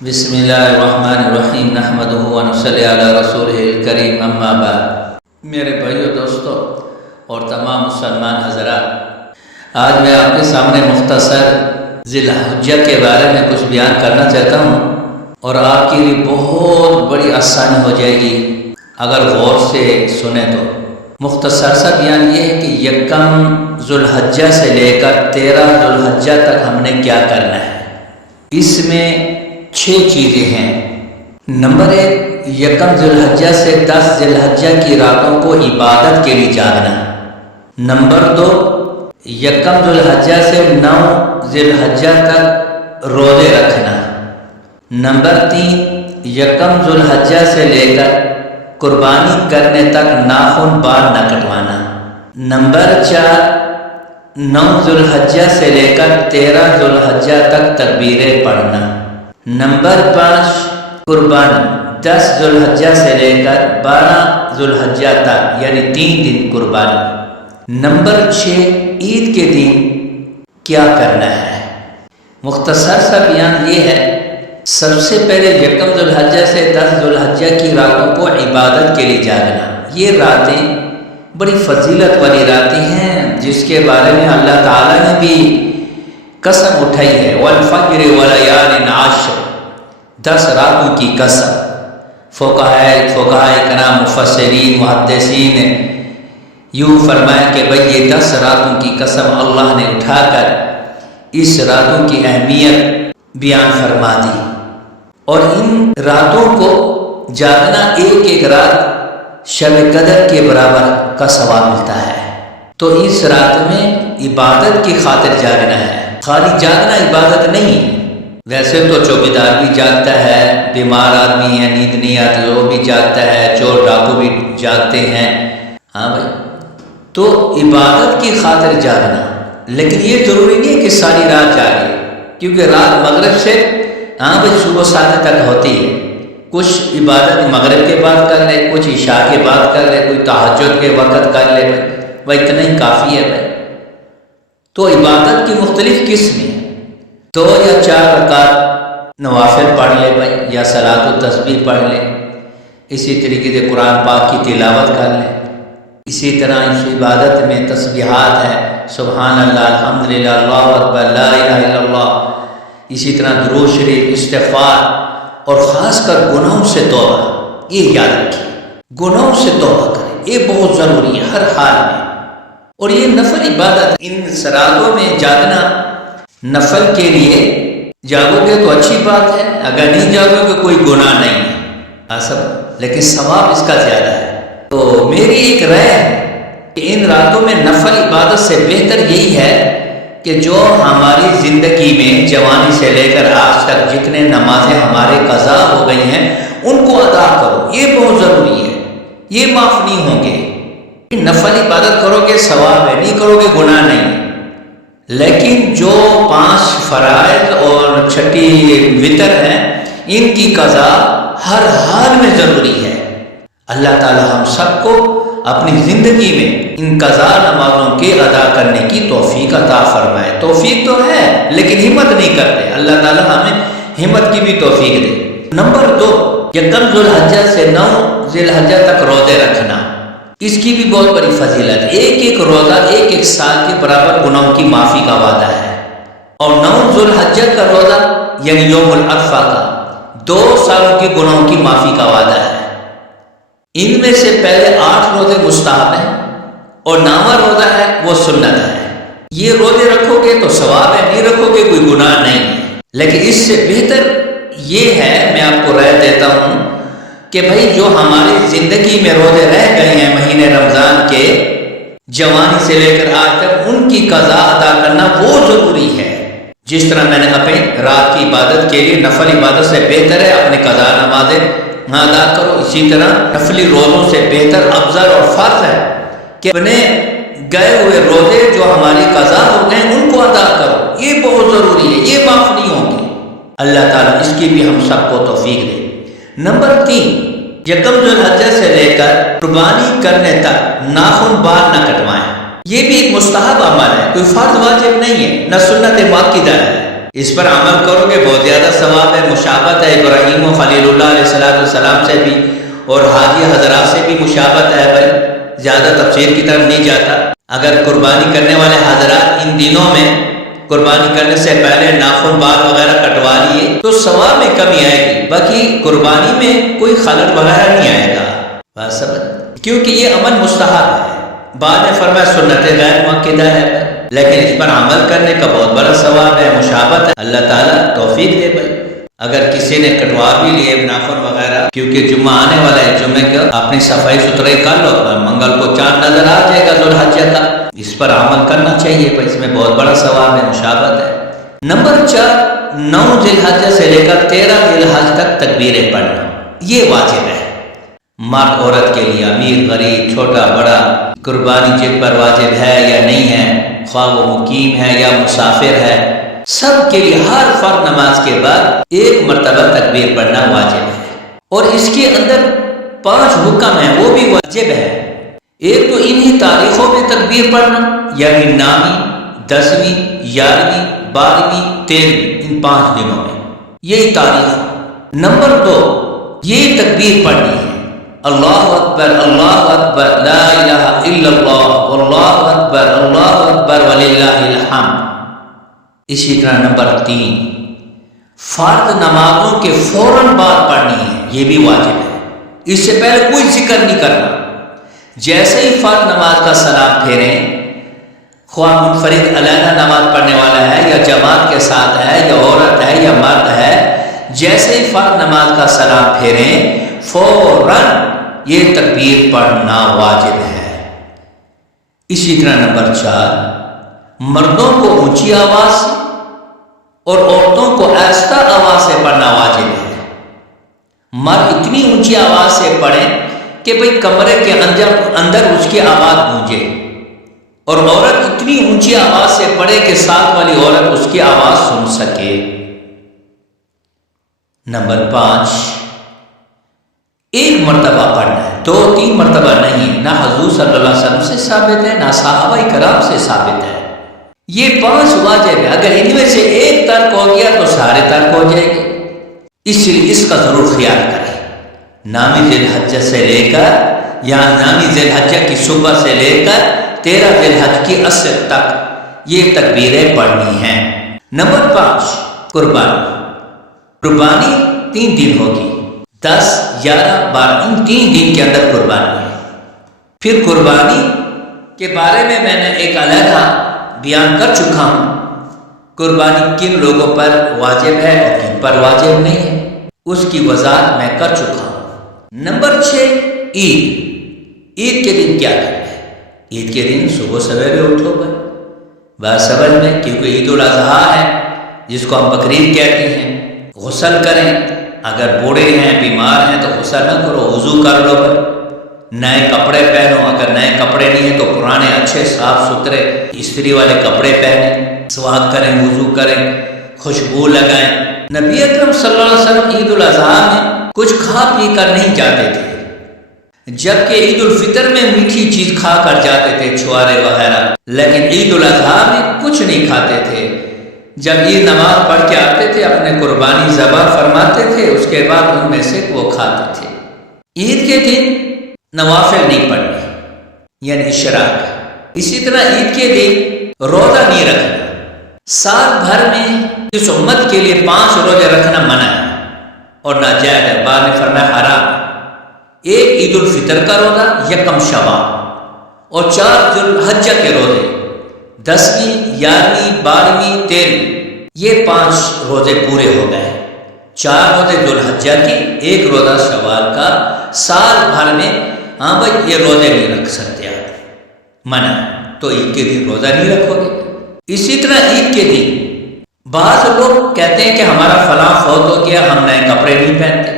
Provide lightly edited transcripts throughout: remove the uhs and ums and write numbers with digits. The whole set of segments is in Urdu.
بسم اللہ الرحمن الرحیم نحمدہ و نصلی علی رسولہ الکریم اما بعد۔ میرے بھائیو دوستو اور تمام مسلمان حضرات، آج میں آپ کے سامنے مختصر ذی الحجہ کے بارے میں کچھ بیان کرنا چاہتا ہوں، اور آپ کے لیے بہت بڑی آسانی ہو جائے گی اگر غور سے سنیں تو۔ مختصر سا بیان یہ ہے کہ یکم ذی الحجہ سے لے کر 13 ذی الحجہ تک ہم نے کیا کرنا ہے۔ اس میں 6 چیزیں ہیں۔ نمبر 1، یکم ذی الحجہ سے 10 ذی الحجہ کی راتوں کو عبادت کے لیے جاگنا۔ نمبر 2، یکم ذی الحجہ سے 9 ذی الحجہ تک روزے رکھنا۔ نمبر 3، یکم ذی الحجہ سے لے کر قربانی کرنے تک ناخن بال نہ کٹوانا۔ نمبر 4، 9 ذی الحجہ سے لے کر 13 ذی الحجہ تک تکبیریں پڑھنا۔ نمبر 5، قربانی 10 ذی الحجہ سے لے کر 12 ذی الحجہ تک، یعنی 3 دن قربانی۔ نمبر 6، عید کے دن کیا کرنا ہے۔ مختصر سا بیان یہ ہے، سب سے پہلے یکم ذی الحجہ سے 10 ذی الحجہ کی راتوں کو عبادت کے لیے جاگنا۔ یہ راتیں بڑی فضیلت والی راتیں ہیں، جس کے بارے میں اللہ تعالیٰ نے بھی قسم اٹھائی ہے، والفجر ولیال عشر، 10 راتوں کی قسم۔ فقہاء کرام، مفسرین، محدثین نے یوں فرمایا کہ بھئی یہ 10 راتوں کی قسم اللہ نے اٹھا کر اس راتوں کی اہمیت بیان فرما دی، اور ان راتوں کو جاگنا ایک رات شب قدر کے برابر کا ثواب ملتا ہے۔ تو اس رات میں عبادت کی خاطر جاگنا ہے۔ خالی جاگنا عبادت نہیں، ویسے تو چوکیدار بھی جاگتا ہے، بیمار آدمی ہے نیند نہیں آتی وہ بھی جاگتا ہے، چور ڈاکو بھی جاگتے ہیں، ہاں بھائی، تو عبادت کی خاطر جاگنا۔ لیکن یہ ضروری نہیں کہ ساری رات جاگے، کیونکہ رات مغرب سے بھائی صبح 7 تک ہوتی ہے۔ کچھ عبادت مغرب کے بعد کر لے، کچھ عشاء کے بعد کر لے، کوئی تہجد کے وقت کر لے، بھائی اتنا ہی کافی ہے بھائی۔ تو عبادت کی مختلف قسمیں، 2 یا 4 رکعت نوافل پڑھ لے بھائی، یا صلاۃ و تسبیح پڑھ لے، اسی طریقے سے قرآن پاک کی تلاوت کر لیں۔ اسی طرح اس عبادت میں تسبیحات ہیں، سبحان اللہ، الحمدللہ، اللہ اکبر، لا الہ الا اللہ، اسی طرح درود شریف، استغفار، اور خاص کر گناہوں سے توبہ۔ یہ یاد رکھیں، گناہوں سے توبہ کریں، یہ بہت ضروری ہے ہر حال میں، اور یہ نفل عبادت۔ ان راتوں میں جاگنا نفل کے لیے جاگو گے تو اچھی بات ہے، اگر نہیں جاگو گے کوئی گناہ نہیں ہے، لیکن ثواب اس کا زیادہ ہے۔ تو میری ایک رائے ہے کہ ان راتوں میں نفل عبادت سے بہتر یہی ہے کہ جو ہماری زندگی میں جوانی سے لے کر آج تک جتنے نمازیں ہمارے قضا ہو گئی ہیں ان کو ادا کرو، یہ بہت ضروری ہے، یہ معاف نہیں ہوں گے۔ نفل عبادت کرو گے ثواب ہے، نہیں کرو گے گناہ نہیں۔ لیکن جو 5 فرائض اور 6 وتر ہیں، ان کی قضا ہر حال میں ضروری ہے۔ اللہ تعالی ہم سب کو اپنی زندگی میں ان قضا نمازوں کے ادا کرنے کی توفیق عطا فرمائے۔ توفیق تو ہے لیکن ہمت نہیں کرتے، اللہ تعالی ہمیں ہمت کی بھی توفیق دے۔ نمبر 2، یکم ذی الحجہ سے 9 ذی الحجہ تک روزے رکھنا۔ اس کی بھی بہت بڑی فضیلت ہے۔ ایک روزہ ایک سال کے برابر گناہوں کی معافی کا وعدہ ہے، اور 9 ذی الحجہ کا روزہ یعنی یوم العرفہ کا 2 سالوں کے گناہوں کی معافی کا وعدہ ہے۔ ان میں سے پہلے 8 روزے مستحب ہیں، اور 9واں روزہ ہے وہ سنت ہے۔ یہ روزے رکھو گے تو ثواب ہے، نہیں رکھو گے کوئی گناہ نہیں ہے۔ لیکن اس سے بہتر یہ ہے، میں آپ کو رائے دیتا ہوں کہ بھائی جو ہماری زندگی میں روزے رہ گئے ہیں مہینے رمضان کے، جوانی سے لے کر آج تک، ان کی قضا ادا کرنا وہ ضروری ہے۔ جس طرح میں نے اپنی رات کی عبادت کے لیے نفل عبادت سے بہتر ہے اپنے قضا نمازیں ادا کرو، اسی طرح نفلی روزوں سے بہتر، افضل اور فرض ہے کہ اپنے گئے ہوئے روزے جو ہماری قضا ہو گئے ان کو ادا کرو، یہ بہت ضروری ہے، یہ معاف نہیں ہوں گے۔ اللہ تعالیٰ اس کی بھی ہم سب کو توفیق دے۔ نمبر 3، یکم ذی الحجہ سے لے کر قربانی کرنے تک ناخن بال نہ کٹوائیں۔ یہ بھی ایک مستحب عمل ہے، کوئی فرض واجب نہیں ہے، نہ سنت مؤکدہ ہے۔ اس پر عمل کرو گے بہت زیادہ ثواب ہے. مشابہت ہے ابراہیم و خلیل اللہ علیہ السلام سے بھی اور حاجی حضرات سے بھی مشابہت ہے. بھائی زیادہ تفسیر کی طرف نہیں جاتا. اگر قربانی کرنے والے حضرات ان دنوں میں قربانی کرنے سے پہلے ناخن بال وغیرہ کٹوا لیے تو ثواب میں کمی آئے گی، باقی قربانی میں کوئی خلل وغیرہ نہیں آئے گا. بات سمجھ، کیونکہ یہ عمل مستحب ہے. بعد میں فرمایا سنت غیر مؤکدہ ہے، لیکن اس پر عمل کرنے کا بہت بڑا ثواب ہے، مشابہت ہے. اللہ تعالیٰ توفیق دے. بھائی اگر کسی نے کٹوا بھی لیے ناخن وغیرہ، کیونکہ جمعہ آنے والا ہے، جمعے کا اپنی صفائی ستھرائی کر لو، منگل کو چاند نظر آ جائے گا ذوالحجہ کا. اس پر عمل کرنا چاہیے. اس میں بہت بڑا ثواب ہے، مشابہت ہے. نمبر 4، 9 ذی الحجہ سے لے کر 13 ذی الحجہ تک تکبیریں پڑھنا یہ واجب ہے. مرد عورت کے لیے، امیر غریب چھوٹا بڑا، قربانی جن پر واجب ہے یا نہیں ہے، خواہ وہ مقیم ہے یا مسافر ہے، سب کے لیے ہر فرض نماز کے بعد ایک مرتبہ تکبیر پڑھنا واجب ہے. اور اس کے اندر 5 حکم ہیں وہ بھی واجب ہے. ایک تو انہی تاریخوں میں تکبیر پڑھنا، یعنی 9ویں 10ویں 11ویں 12ویں 13ویں، ان 5 دنوں میں یہی تاریخ. نمبر 2، یہ تکبیر پڑھنی ہے، اللہ اکبر لا الہ الا اللہ، اللہ اکبر وللہ الحمد. اسی طرح نمبر 3، فرض نمازوں کے فوراً بعد پڑھنی ہے، یہ بھی واجب ہے. اس سے پہلے کوئی ذکر نہیں کرنا. جیسے ہی فرض نماز کا سلام پھیریں، خواہ منفرد علیحدہ نماز پڑھنے والا ہے یا جماعت کے ساتھ ہے یا عورت ہے یا مرد ہے، جیسے ہی فرض نماز کا سلام پھیریں فوراً یہ تکبیر پڑھنا واجب ہے. اسی طرح نمبر 4، مردوں کو اونچی آواز سے اور عورتوں کو آہستہ آواز سے پڑھنا واجب ہے. مرد اتنی اونچی آواز سے پڑھیں کہ بھئی کمرے کے اندر اس کی آواز گونجے، اور عورت اتنی اونچی آواز سے پڑھے کہ ساتھ والی عورت اس کی آواز سن سکے. نمبر 5، ایک مرتبہ پڑھنا ہے، 2-3 مرتبہ نہیں. نہ حضور صلی اللہ علیہ وسلم سے ثابت ہے، نہ صحابہ کرام سے ثابت ہے. یہ 5 واجب ہے. اگر ان میں سے ایک ترک ہو گیا تو سارے ترک ہو جائے گے. اس لیے اس کا ضرور خیال کریں. 9 ذی الحجہ سے لے کر یا 9 ذی الحجہ کی صبح سے لے کر 13 ذی الحجہ کی عصر تک یہ تکبیریں پڑھنی ہیں. نمبر 5، قربانی 3 دن ہوگی، 10 11 12، ان 3 دن کے اندر قربانی ہے. پھر قربانی کے بارے میں نے ایک علیحدہ بیان کر چکا ہوں. قربانی کن لوگوں پر واجب ہے اور کن پر واجب نہیں ہے، اس کی وضاحت میں کر چکا ہوں. نمبر 6، عید کے دن کیا کرنا ہے. عید کے دن صبح سویرے اٹھو گئے، بات سمجھ میں، کیونکہ عید الاضحیٰ ہے جس کو ہم بقرعید کہتے ہیں. غسل کریں، اگر بوڑھے ہیں بیمار ہیں تو غسل نہ کرو، وضو کر لو. نئے کپڑے پہنو، اگر نئے کپڑے نہیں ہیں تو پرانے اچھے صاف ستھرے استری والے کپڑے پہنیں، سواک کریں، وضو کریں، خوشبو لگائیں. نبی اکرم صلی اللہ علیہ وسلم عید الاضحیٰ میں کچھ کھا پی کر نہیں جاتے تھے، جبکہ عید الفطر میں میٹھی چیز کھا کر جاتے تھے، چھوارے وغیرہ، لیکن عید الاضحیٰ میں کچھ نہیں کھاتے تھے. جب عید نماز پڑھ کے آتے تھے اپنے قربانی ذبح فرماتے تھے، اس کے بعد ان میں سے وہ کھاتے تھے. عید کے دن نوافل نہیں پڑھنے یعنی اشراق. اسی طرح عید کے دن روزہ نہیں رکھنا. سال بھر میں اس امت کے لیے 5 روزے رکھنا منع ہے اور ناجائز ہے. بعد میں فرمایا حرام. ایک عید الفطر کا روزہ، یکم شوال، اور 4 ذی الحجہ کے روزے، 10ویں 11ویں 12ویں 13ویں، یہ 5 روزے پورے ہو گئے. 4 روزے ذی الحجہ کی، 1 روزہ شوال کا. سال بھر میں ہاں بھائی یہ روزے نہیں رکھ سکتے آپ، منع. تو عید کے دن روزہ نہیں رکھو گے. اسی طرح عید کے دن بعض لوگ کہتے ہیں کہ ہمارا فلاں فوت ہو گیا، ہم نئے کپڑے نہیں پہنتے،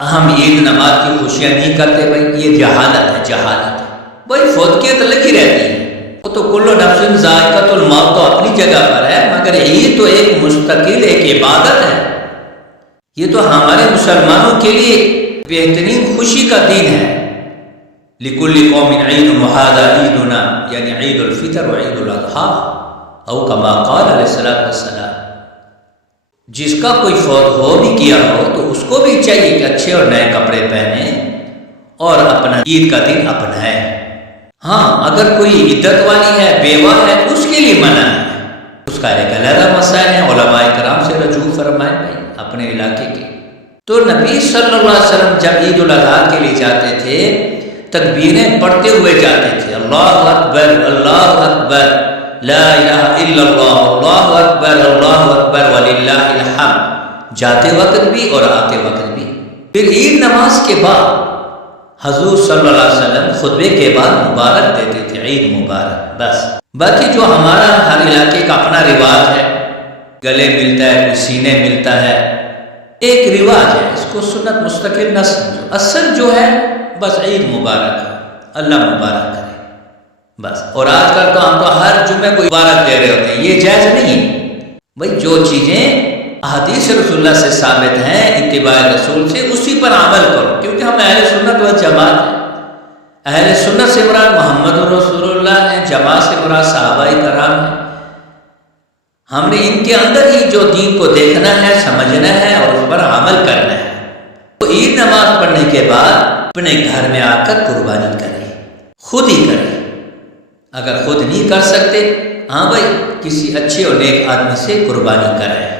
ہم عید نماز کی خوشیاں نہیں کرتے. بھائی یہ جہالت ہے، جہالت ہے. بھائی فوت کی تو لگی رہتی ہے، وہ تو کل نفس ذائقۃ الموت تو اپنی جگہ پر ہے، مگر عید تو ایک مستقل ایک عبادت ہے. یہ تو ہمارے مسلمانوں کے لیے بہترین خوشی کا دن ہے. لِكُلِّ قَوْمٍ عِيدٌ وَهَذَا عِيدُنَا، یعنی عید الفطر و عید الاضحیٰ، او کما قال علیہ الصلوۃ والسلام. جس کا کوئی فوت ہو بھی کیا ہو تو اس کو بھی چاہیے کہ اچھے اور نئے کپڑے پہنے اور اپنا عید کا دن اپنائے۔ ہاں اگر کوئی عدت والی ہے، بیوہ ہے، اس کے لیے منع ہے، اس کا ایک علیحدہ مسائل ہے، علماء کرام سے رجوع فرمائیں بھائی اپنے علاقے کے۔ تو نبی صلی اللہ علیہ وسلم جب عید الاضحیٰ کے لیے جاتے تھے تکبیریں پڑھتے ہوئے جاتے تھے، اللہ اکبر لا الہ الا اللہ، اللہ اکبر وللہ الحمد، جاتے وقت بھی اور آتے وقت بھی۔ پھر عید نماز کے بعد حضور صلی اللہ علیہ وسلم خطبے کے بعد مبارک دیتے تھے، عید مبارک، بس۔ باقی جو ہمارا ہر علاقے کا اپنا رواج ہے، گلے ملتا ہے، کوئی سینے ملتا ہے، ایک رواج ہے، اس کو سنت مستقل نہ سمجھو، اصل جو ہے بس عید مبارک ہے، اللہ مبارک کرے بس۔ اور آج کل تو ہم تو ہر جمعے کو مبارک دے رہے ہوتے ہیں، یہ جائز نہیں بھائی۔ جو چیزیں احادیث رسول اللہ سے ثابت ہیں، اتباع رسول سے، اسی پر عمل کرو، کیونکہ ہم اہل سنت و جماعت ہیں۔ اہل سنت سے مراد محمد رسول اللہ ہیں، جماعت سے مراد صحابہ کرام ہیں۔ ہم نے ان کے اندر ہی جو دین کو دیکھنا ہے، سمجھنا ہے اور اس پر عمل کرنا ہے۔ تو عید نماز پڑھنے کے بعد اپنے گھر میں آ کر قربانی کریں، خود ہی کریں۔ اگر خود نہیں کر سکتے، ہاں بھائی کسی اچھے اور نیک آدمی سے قربانی کریں۔